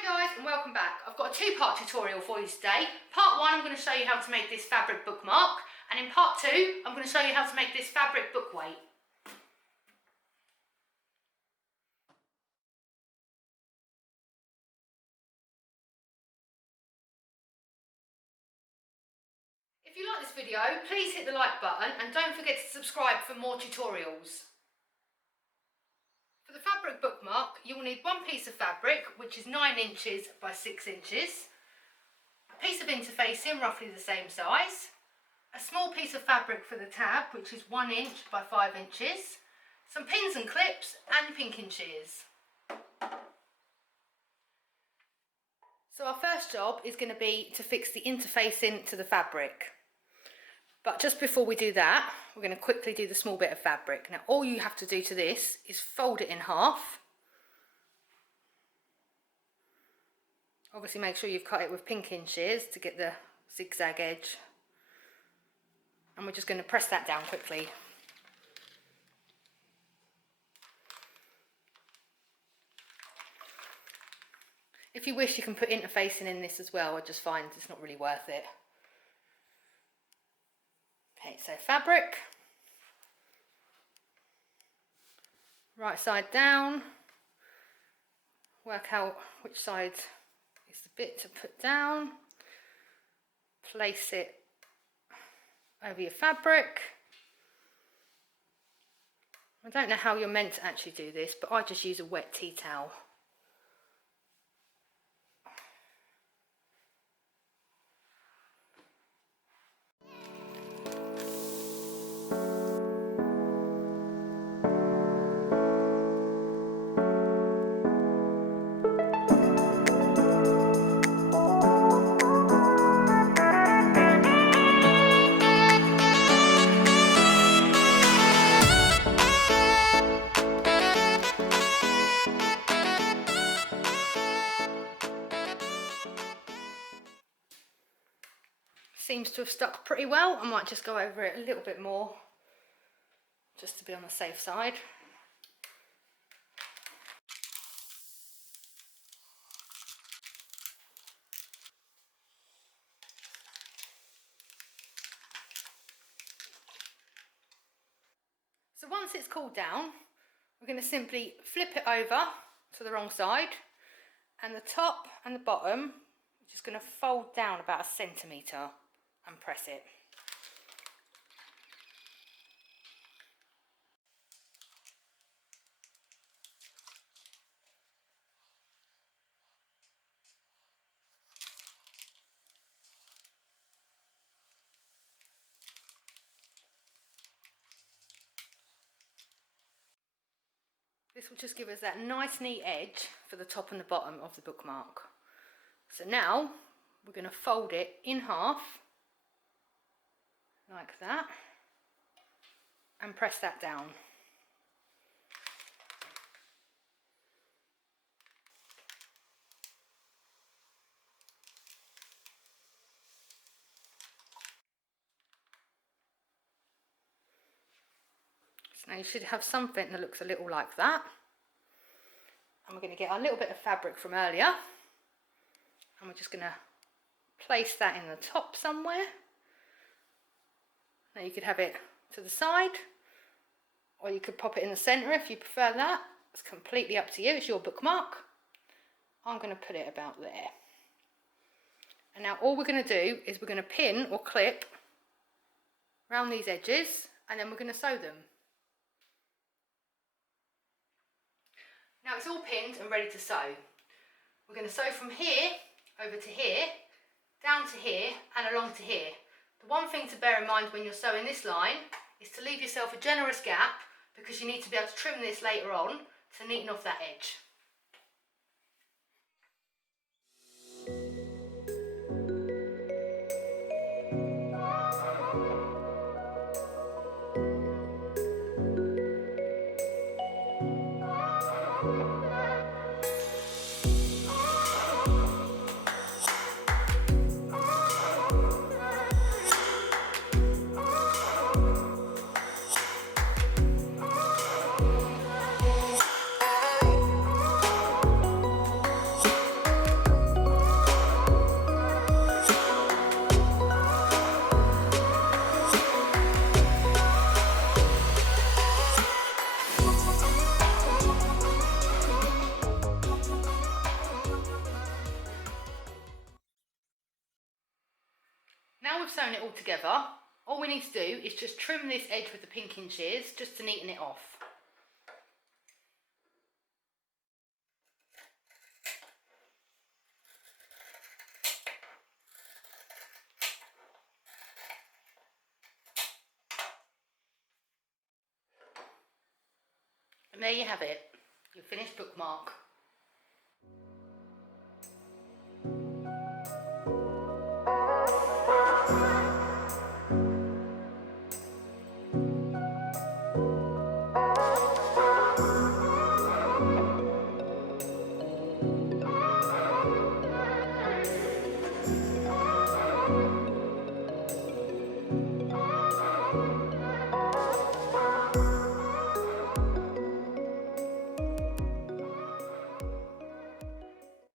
Hi guys and welcome back. I've got a two-part tutorial for you today. Part one, I'm going to show you how to make this fabric bookmark, and in part two I'm going to show you how to make this fabric bookweight. If you like this video, please hit the like button and don't forget to subscribe for more tutorials. For the fabric bookmark, you will need one piece of fabric, which is 9 inches by 6 inches, a piece of interfacing roughly the same size, a small piece of fabric for the tab, which is 1 inch by 5 inches, some pins and clips and pinking shears. So our first job is going to be to fix the interfacing to the fabric. But just before we do that, we're going to quickly do the small bit of fabric. Now all you have to do to this is fold it in half. Obviously make sure you've cut it with pinking shears to get the zigzag edge. And we're just going to press that down quickly. If you wish, you can put interfacing in this as well. I just find it's not really worth it. Okay, so fabric, right side down, work out which side is the bit to put down, place it over your fabric. I don't know how you're meant to actually do this, but I just use a wet tea towel. Seems to have stuck pretty well. I might just go over it a little bit more just to be on the safe side. So once it's cooled down, we're going to simply flip it over to the wrong side, and the top and the bottom are just going to fold down about 1 centimetre and press it. This will just give us that nice neat edge for the top and the bottom of the bookmark. So now we're going to fold it in half like that and press that down. So now you should have something that looks a little like that. And we're going to get our little bit of fabric from earlier, and we're just going to place that in the top somewhere. Now you could have it to the side, or you could pop it in the centre if you prefer that. It's completely up to you, it's your bookmark. I'm going to put it about there. And now all we're going to do is we're going to pin or clip around these edges, and then we're going to sew them. Now it's all pinned and ready to sew. We're going to sew from here over to here, down to here and along to here. The one thing to bear in mind when you're sewing this line is to leave yourself a generous gap, because you need to be able to trim this later on to neaten off that edge. now we've sewn it all together, all we need to do is just trim this edge with the pinking shears just to neaten it off. And there you have it, your finished bookmark.